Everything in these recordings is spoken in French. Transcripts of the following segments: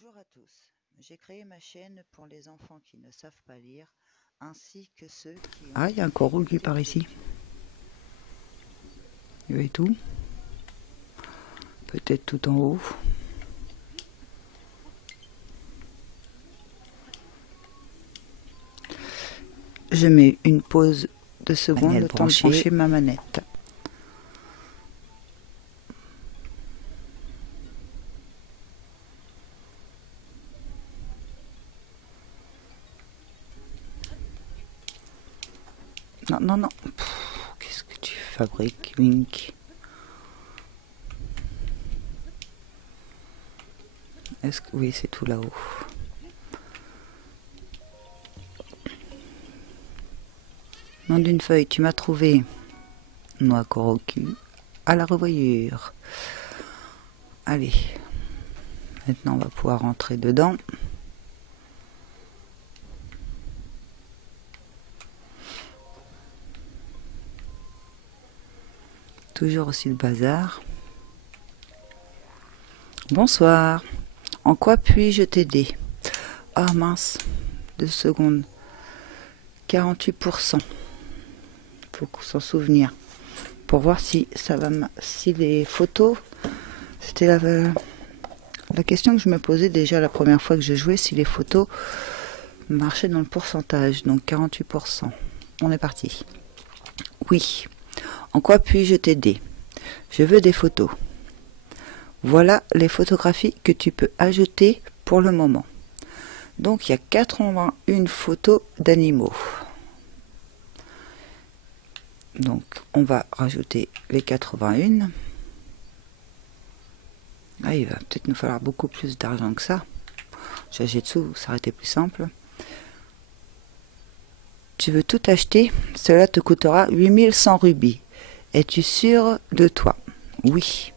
Bonjour à tous. J'ai créé ma chaîne pour les enfants qui ne savent pas lire, ainsi que ceux qui ont Ah, il y a des un coraux difficultés par de ici. lecture. Et tout. Peut-être tout en haut. Je mets une pause de secondes, le temps de brancher ma manette. Non, non, non. Qu'est-ce que tu fabriques, Link? Est-ce que... Oui, c'est tout là-haut. Nom d'une feuille, tu m'as trouvé. Noix cul à la revoyure. Allez. Maintenant, on va pouvoir rentrer dedans. Toujours aussi le bazar. Bonsoir. En quoi puis-je t'aider? Ah mince. 2 secondes. 48%. Faut s'en souvenir. Pour voir si ça va, si les photos, c'était la question que je me posais déjà la première fois que je jouais, si les photos marchaient dans le pourcentage. Donc 48%. On est parti. Oui. En quoi puis-je t'aider? Je veux des photos. Voilà les photographies que tu peux ajouter pour le moment. Donc il y a 81 photos d'animaux. Donc on va rajouter les 81. Ah, il va peut-être nous falloir beaucoup plus d'argent que ça. Jagetsu, ça aurait été plus simple. Tu veux tout acheter? Cela te coûtera 8100 rubis. Es-tu sûr de toi? Oui.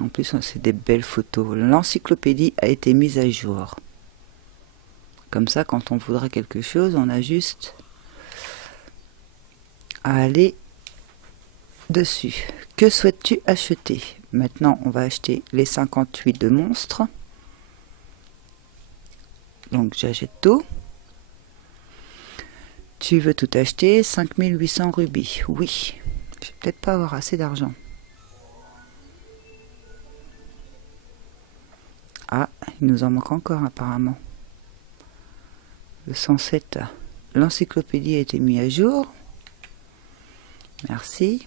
En plus, c'est des belles photos. L'encyclopédie a été mise à jour. Comme ça, quand on voudra quelque chose, on a juste à aller dessus. Que souhaites-tu acheter? Maintenant, on va acheter les 58 de monstres. Donc, j'achète tout. Tu veux tout acheter? 5800 rubis. Oui. Je vais peut-être pas avoir assez d'argent. Ah, il nous en manque encore apparemment. Le 107. L'encyclopédie a été mise à jour. Merci.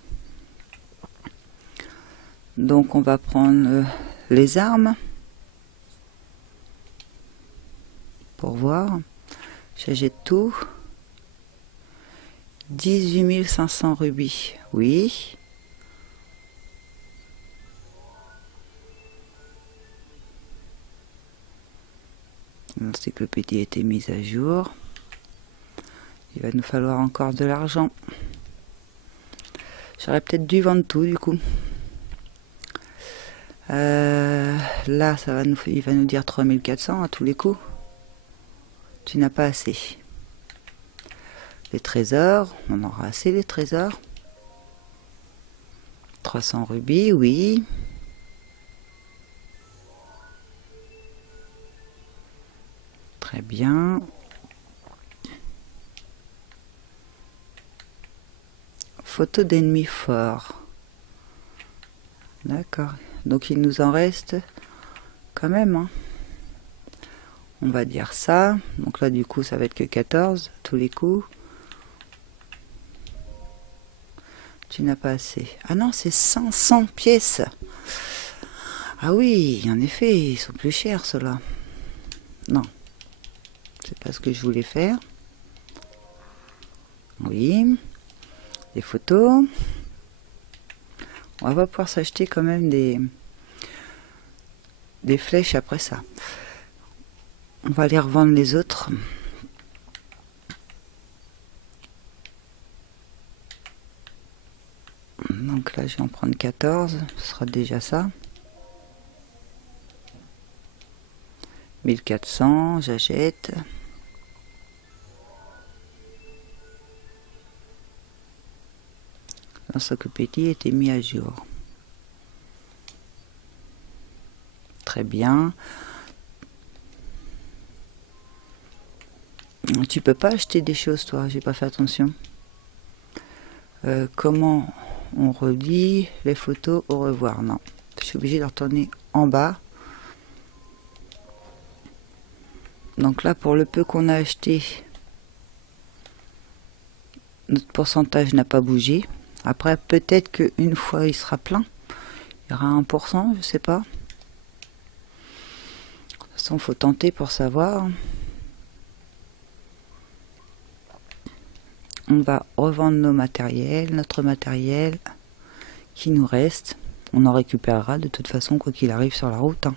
Donc on va prendre les armes. Pour voir. J'achète tout. 18 500 rubis. Oui. L'encyclopédie a été mise à jour. Il va nous falloir encore de l'argent. J'aurais peut-être dû vendre tout du coup. Là, il va nous dire 3400 à tous les coups. Tu n'as pas assez. Les trésors, on aura assez les trésors. 300 rubis, oui. Très bien. Photo d'ennemis forts. D'accord. Donc il nous en reste quand même. Hein. On va dire ça. Donc là du coup ça va être que 14 tous les coups. Tu n'as pas assez. Ah non, c'est 500 pièces. Ah oui, en effet, ils sont plus chers ceux-là. Non. C'est pas ce que je voulais faire. Oui. Des photos. On va pouvoir s'acheter quand même des flèches après ça. On va aller revendre les autres. Donc là, je vais en prendre 14. Ce sera déjà ça. 1400, j'achète. L'encyclopédie était mise à jour. Très bien. Tu peux pas acheter des choses, toi, j'ai pas fait attention. Comment on relie les photos au revoir? Non, je suis obligée de retourner en bas. Donc là, pour le peu qu'on a acheté, notre pourcentage n'a pas bougé. Après, peut-être qu'une fois il sera plein, il y aura 1%, je sais pas. De toute façon, il faut tenter pour savoir. On va revendre notre matériel qui nous reste. On en récupérera de toute façon, quoi qu'il arrive sur la route. Hein.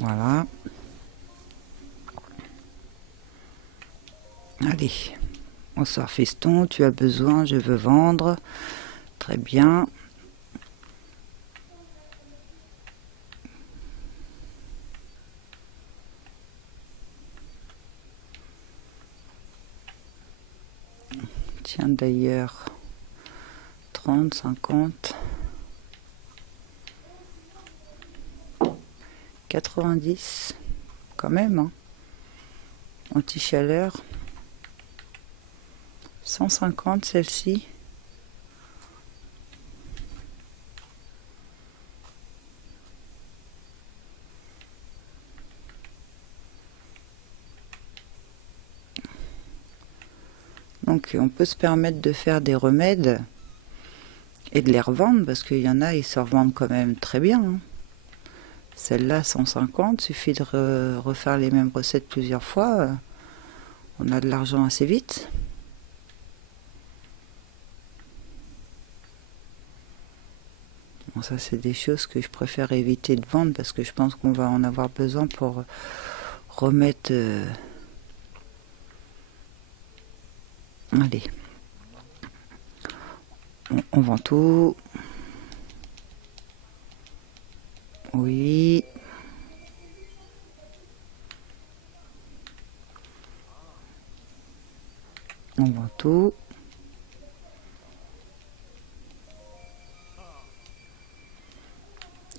Voilà. Allez, bonsoir fiston, tu as besoin, je veux vendre. Très bien. Tiens d'ailleurs, 30, 50, 90, quand même, hein. Anti-chaleur. 150 celle-ci. Donc on peut se permettre de faire des remèdes et de les revendre parce qu'il y en a, ils se revendent quand même très bien. Hein. Celle-là 150, suffit de refaire les mêmes recettes plusieurs fois. On a de l'argent assez vite. Bon, ça c'est des choses que je préfère éviter de vendre parce que je pense qu'on va en avoir besoin pour remettre... Allez. On vend tout. Oui. On vend tout.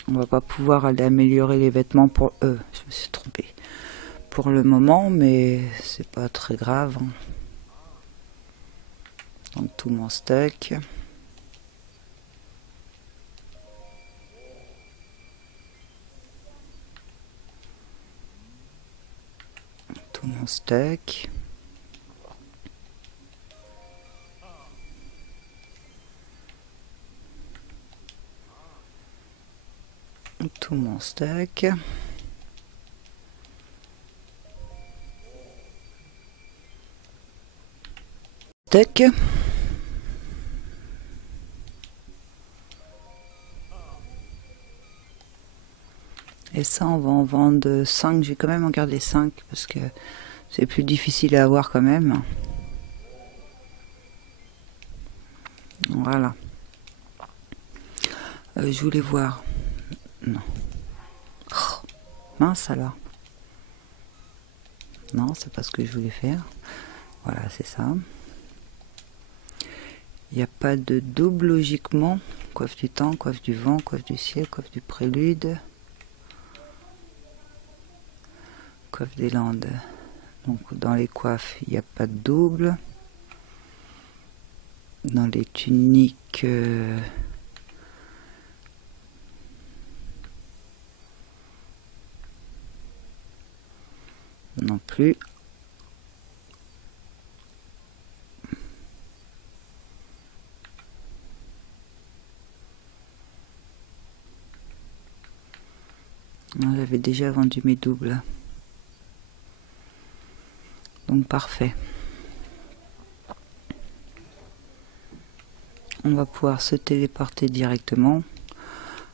On va pas pouvoir aller améliorer les vêtements pour eux. Je me suis trompée. Pour le moment, mais c'est pas très grave. Hein. Donc tout mon stock. Tout mon stock. Tout mon stock. Stock. Et ça, on va en vendre 5. Je vais quand même en garder 5 parce que c'est plus difficile à avoir quand même. Voilà. Je voulais voir. Non. Oh, mince alors. Non, c'est pas ce que je voulais faire. Voilà, c'est ça. Il n'y a pas de double logiquement. Coiffe du temps, coiffe du vent, coiffe du ciel, coiffe du prélude. Coiffe des Landes. Donc dans les coiffes, il n'y a pas de double. Dans les tuniques... non plus. J'avais déjà vendu mes doubles. Donc parfait. On va pouvoir se téléporter directement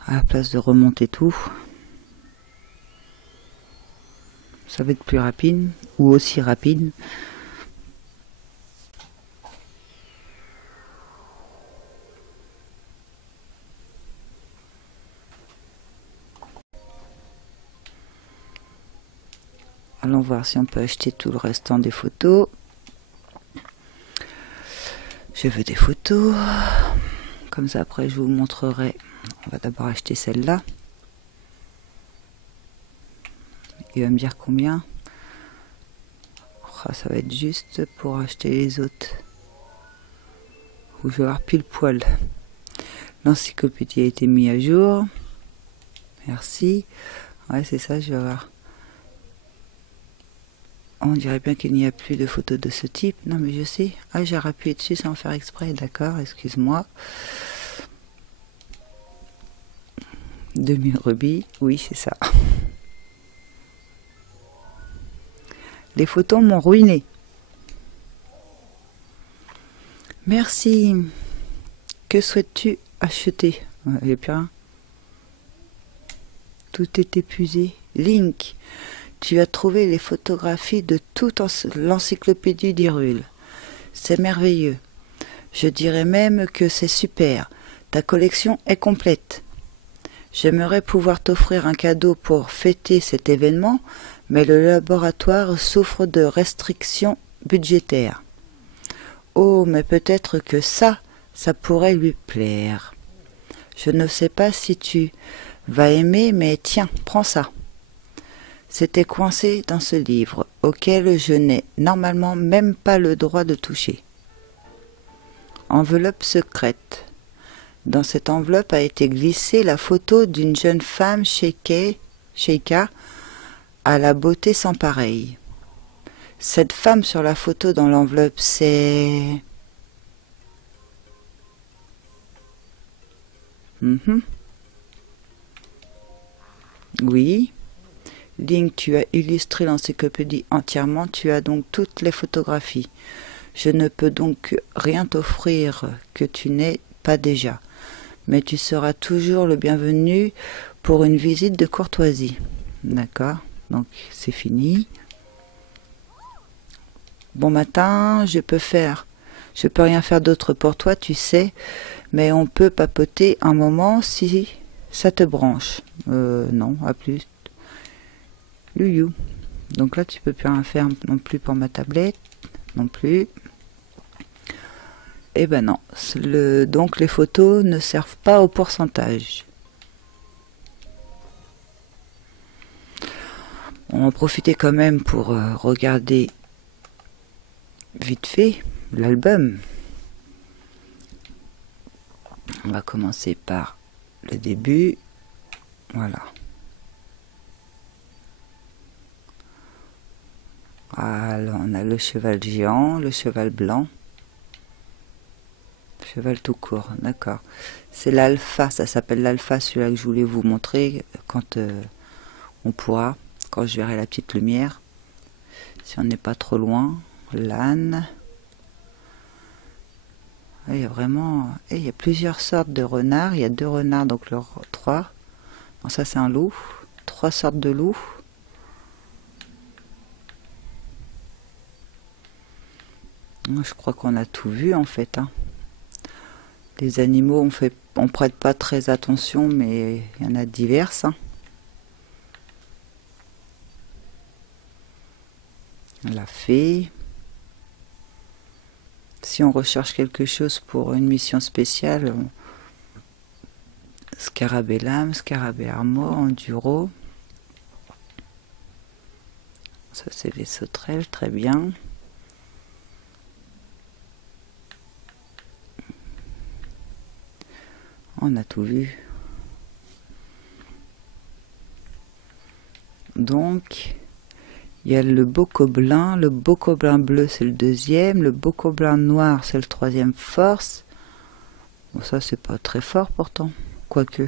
à la place de remonter tout. Ça va être plus rapide ou aussi rapide. Allons voir si on peut acheter tout le restant des photos. Je veux des photos. Comme ça après je vous montrerai. On va d'abord acheter celle-là. Il va me dire combien. Oh, ça va être juste pour acheter les autres. Ou je vais avoir pile poil. L'encyclopédie a été mise à jour. Merci. Ouais, c'est ça, je vais avoir. On dirait bien qu'il n'y a plus de photos de ce type. Non, mais je sais. Ah, j'ai appuyé dessus sans faire exprès. D'accord, excuse-moi. 2000 rubis. Oui, c'est ça. Les photos m'ont ruiné. Merci. Que souhaites-tu acheter? Il n'y a plus rien. Tout est épuisé. Link. Tu as trouvé les photographies de toute l'encyclopédie d'Hyrule. C'est merveilleux. Je dirais même que c'est super. Ta collection est complète. J'aimerais pouvoir t'offrir un cadeau pour fêter cet événement, mais le laboratoire souffre de restrictions budgétaires. Oh, mais peut-être que ça pourrait lui plaire. Je ne sais pas si tu vas aimer, mais tiens, prends ça. C'était coincé dans ce livre, auquel je n'ai normalement même pas le droit de toucher. Enveloppe secrète. Dans cette enveloppe a été glissée la photo d'une jeune femme sheikha à la beauté sans pareille. Cette femme sur la photo dans l'enveloppe, c'est... Oui. Link, tu as illustré l'encyclopédie entièrement, tu as donc toutes les photographies. Je ne peux donc rien t'offrir que tu n'aies pas déjà, mais tu seras toujours le bienvenu pour une visite de courtoisie. D'accord, donc c'est fini. Bon matin, je peux rien faire d'autre pour toi, tu sais, mais on peut papoter un moment si ça te branche. Non, à plus. Youyou. Donc là, tu peux plus rien faire non plus pour ma tablette. Non plus. Eh ben non. Donc les photos ne servent pas au pourcentage. On va en profiter quand même pour regarder vite fait l'album. On va commencer par le début. Voilà. Alors, on a le cheval géant, le cheval blanc, cheval tout court, d'accord. C'est l'alpha, ça s'appelle l'alpha, celui-là que je voulais vous montrer quand on pourra, quand je verrai la petite lumière, si on n'est pas trop loin. L'âne. Il y a vraiment, il y a plusieurs sortes de renards, il y a 2 renards, donc le 3. Bon, ça c'est un loup, 3 sortes de loups. Je crois qu'on a tout vu en fait. Hein. Les animaux, on prête pas très attention, mais il y en a diverses. Hein. La fée. Si on recherche quelque chose pour une mission spéciale, scarabée lame, scarabée armor, enduro. Ça c'est les sauterelles, très bien. On a tout vu. Donc, il y a le bocoblin. Le bocoblin bleu, c'est le 2e. Le bocoblin noir, c'est le 3e force. Bon, ça, c'est pas très fort pourtant. Quoique.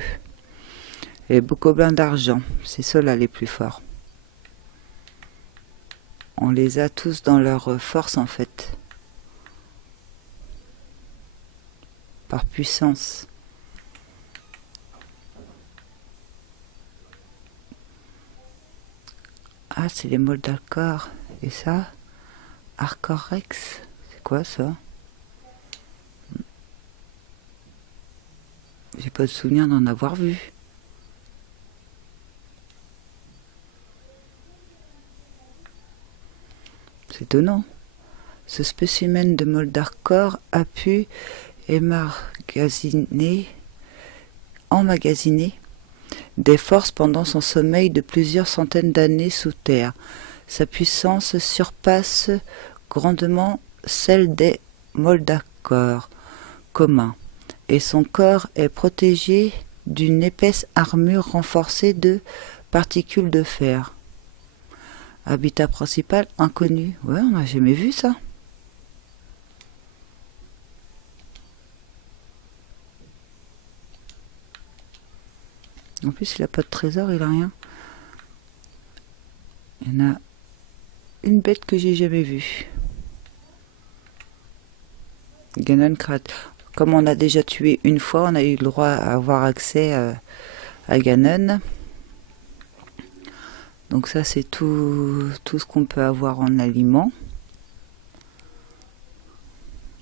Et les bocoblins d'argent, c'est ceux-là les plus forts. On les a tous dans leur force, en fait. Par puissance. Ah, c'est les molles d'Alcor. Et ça, Arcor Rex. C'est quoi ça? J'ai pas de souvenir d'en avoir vu. C'est étonnant. Ce spécimen de molle d'Arcor a pu emmagasiner des forces pendant son sommeil de plusieurs centaines d'années sous terre. Sa puissance surpasse grandement celle des Moldacors communs, et son corps est protégé d'une épaisse armure renforcée de particules de fer. Habitat principal inconnu. Ouais, on n'a jamais vu ça. En plus, il n'a pas de trésor, il n'a rien. Il y en a une bête que j'ai jamais vue. Ganon Krat. Comme on a déjà tué une fois, on a eu le droit à avoir accès à Ganon. Donc ça, c'est tout ce qu'on peut avoir en aliment.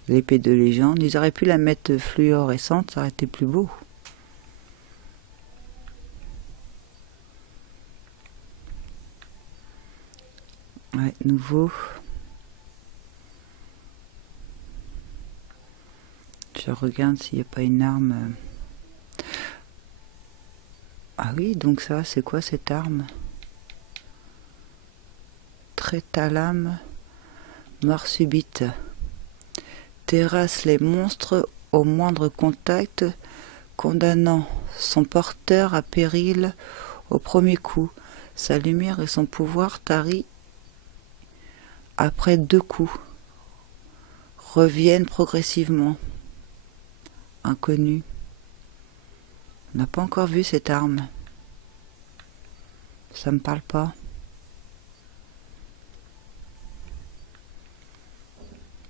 L'épée de légende. Ils auraient pu la mettre fluorescente, ça aurait été plus beau. Ouais, nouveau. Je regarde s'il n'y a pas une arme. Ah oui, donc ça, c'est quoi cette arme? Traite à l'âme, mort subite. Terrasse les monstres au moindre contact, condamnant son porteur à péril au premier coup. Sa lumière et son pouvoir taris après 2 coups reviennent progressivement. Inconnu. On n'a pas encore vu cette arme. Ça me parle pas.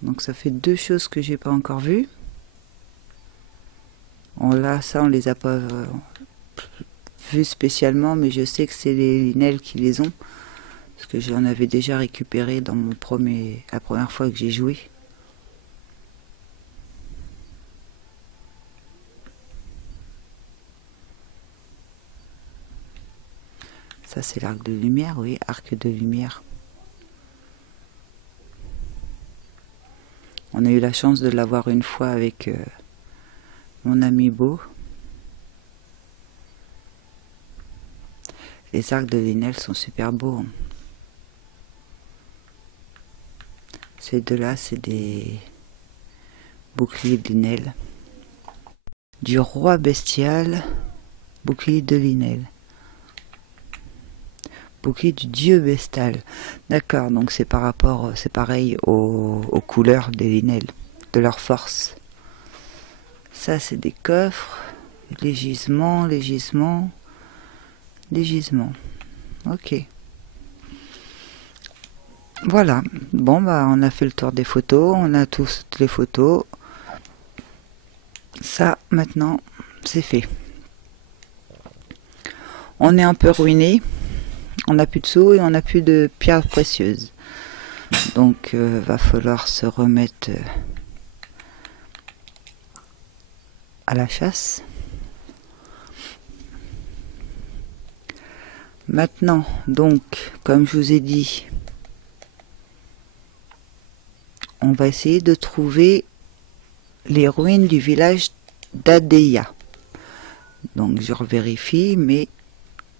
Donc ça fait 2 choses que j'ai pas encore vues. Ça on les a pas vues spécialement, mais je sais que c'est les Linel qui les ont. Parce que j'en avais déjà récupéré dans la première fois que j'ai joué. Ça c'est l'arc de lumière, oui, arc de lumière. On a eu la chance de l'avoir une fois avec mon ami Beau. Les arcs de Linel sont super beaux. Ces deux-là, c'est des boucliers de Linel. Du roi bestial, bouclier de Linel. Bouclier du dieu bestial. D'accord, donc c'est pareil aux couleurs des Linel, de leur force. Ça, c'est des coffres, les gisements. Ok. Voilà. Bon, bah, on a fait le tour des photos. On a toutes les photos. Ça, maintenant, c'est fait. On est un peu ruiné. On n'a plus de sous et on n'a plus de pierres précieuses. Donc, va falloir se remettre à la chasse. Maintenant, donc, comme je vous ai dit, on va essayer de trouver les ruines du village d'Adeya. Donc, je revérifie, mais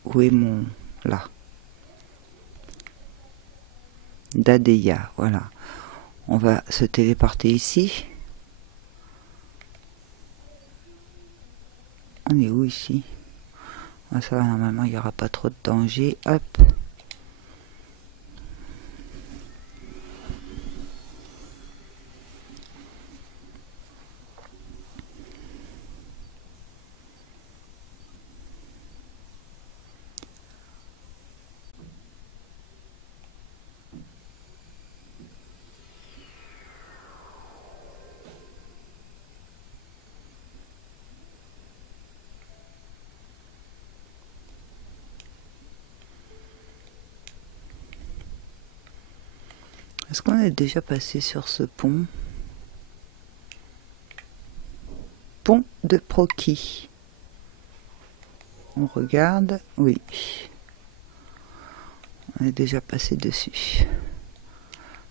où est mon... Là. D'Adeya, voilà. On va se téléporter ici. On est où ici? Ça va, normalement, il n'y aura pas trop de danger. Hop. Est-ce qu'on est déjà passé sur ce pont? Pont de Proquis. On regarde, oui. On est déjà passé dessus. De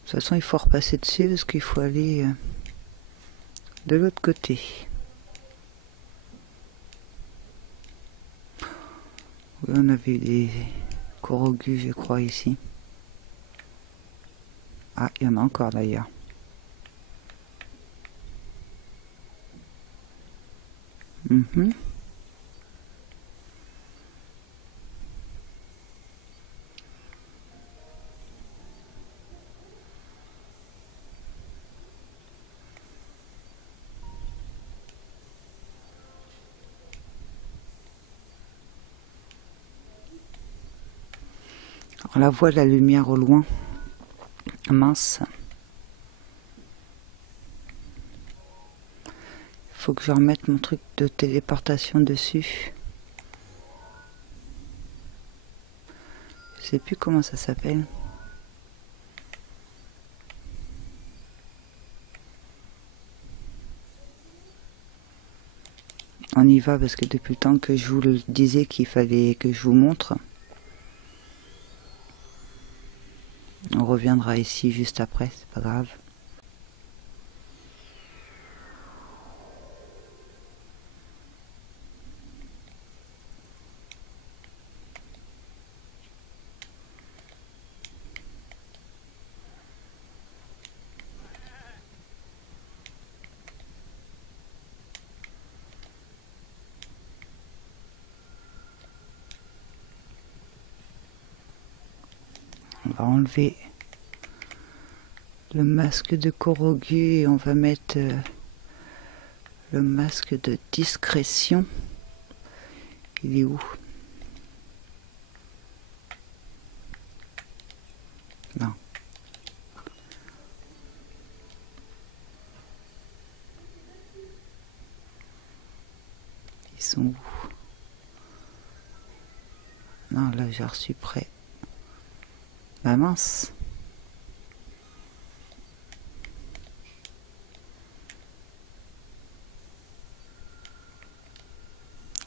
toute façon, il faut repasser dessus parce qu'il faut aller de l'autre côté. Oui, on avait des corogus, je crois, ici. Ah, il y en a encore d'ailleurs. On la voit, la lumière au loin, mince. Il faut que je remette mon truc de téléportation dessus. Je sais plus comment ça s'appelle. On y va parce que depuis le temps que je vous le disais qu'il fallait que je vous montre. On reviendra ici juste après, c'est pas grave. On va enlever le masque de Korogu et on va mettre le masque de discrétion. Il est où? Non. Ils sont où? Non, là j'ai reçu prêt. Bah mince.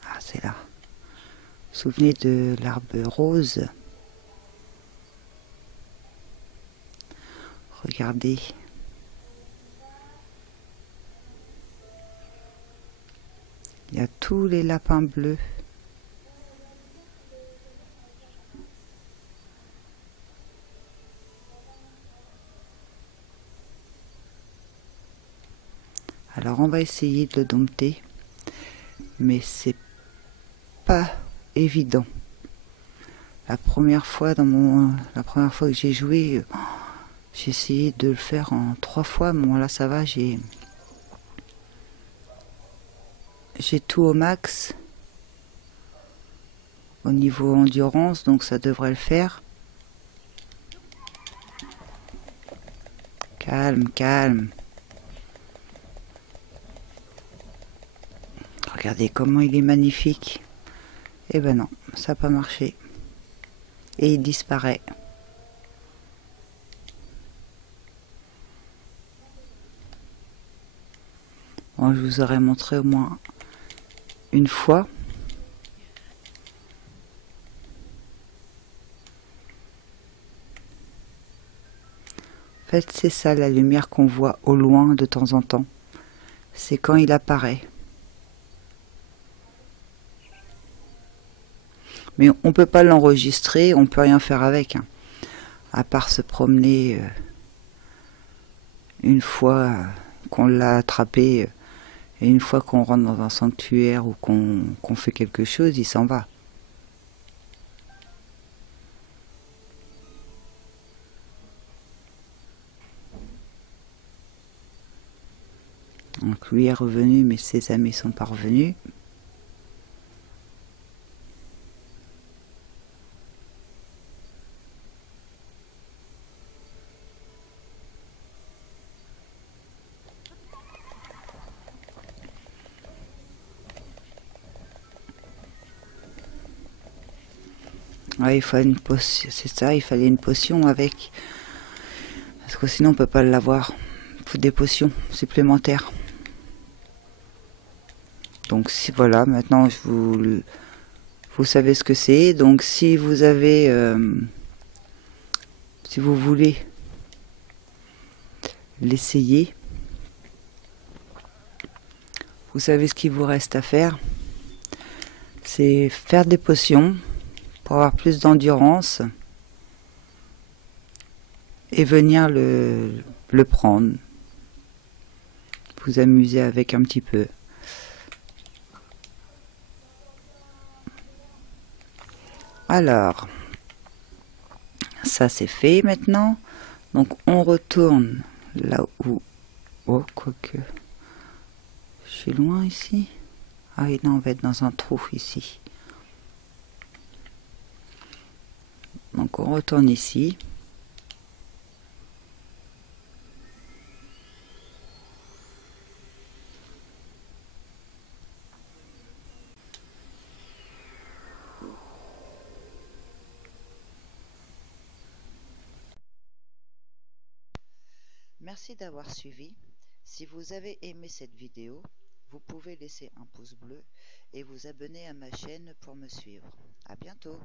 Ah, c'est là. Vous vous souvenez de l'arbre rose? Regardez. Il y a tous les lapins bleus. Alors on va essayer de le dompter, mais c'est pas évident. La première fois que j'ai joué, j'ai essayé de le faire en 3 fois. Bon là ça va, j'ai tout au max au niveau endurance, donc ça devrait le faire. Calme, calme. Regardez comment il est magnifique. Eh ben non, ça n'a pas marché. Et il disparaît. Bon, je vous aurais montré au moins une fois. En fait, c'est ça la lumière qu'on voit au loin de temps en temps. C'est quand il apparaît. Mais on peut pas l'enregistrer, on peut rien faire avec, hein, à part se promener une fois qu'on l'a attrapé et une fois qu'on rentre dans un sanctuaire ou qu'on fait quelque chose, il s'en va. Donc lui est revenu, mais ses amis sont pas revenus. Ouais, il faut une potion, c'est ça, il fallait une potion avec Parce que sinon on peut pas l'avoir. Il faut des potions supplémentaires. Donc si voilà, maintenant vous savez ce que c'est. Donc si vous avez, si vous voulez l'essayer, vous savez ce qu'il vous reste à faire. C'est faire des potions pour avoir plus d'endurance et venir le prendre. Vous amuser avec un petit peu. Alors, ça c'est fait maintenant. Donc on retourne là où... Oh, quoique... Je suis loin ici. Ah oui, non, on va être dans un trou ici. Donc on retourne ici. Merci d'avoir suivi. Si vous avez aimé cette vidéo, vous pouvez laisser un pouce bleu et vous abonner à ma chaîne pour me suivre. À bientôt!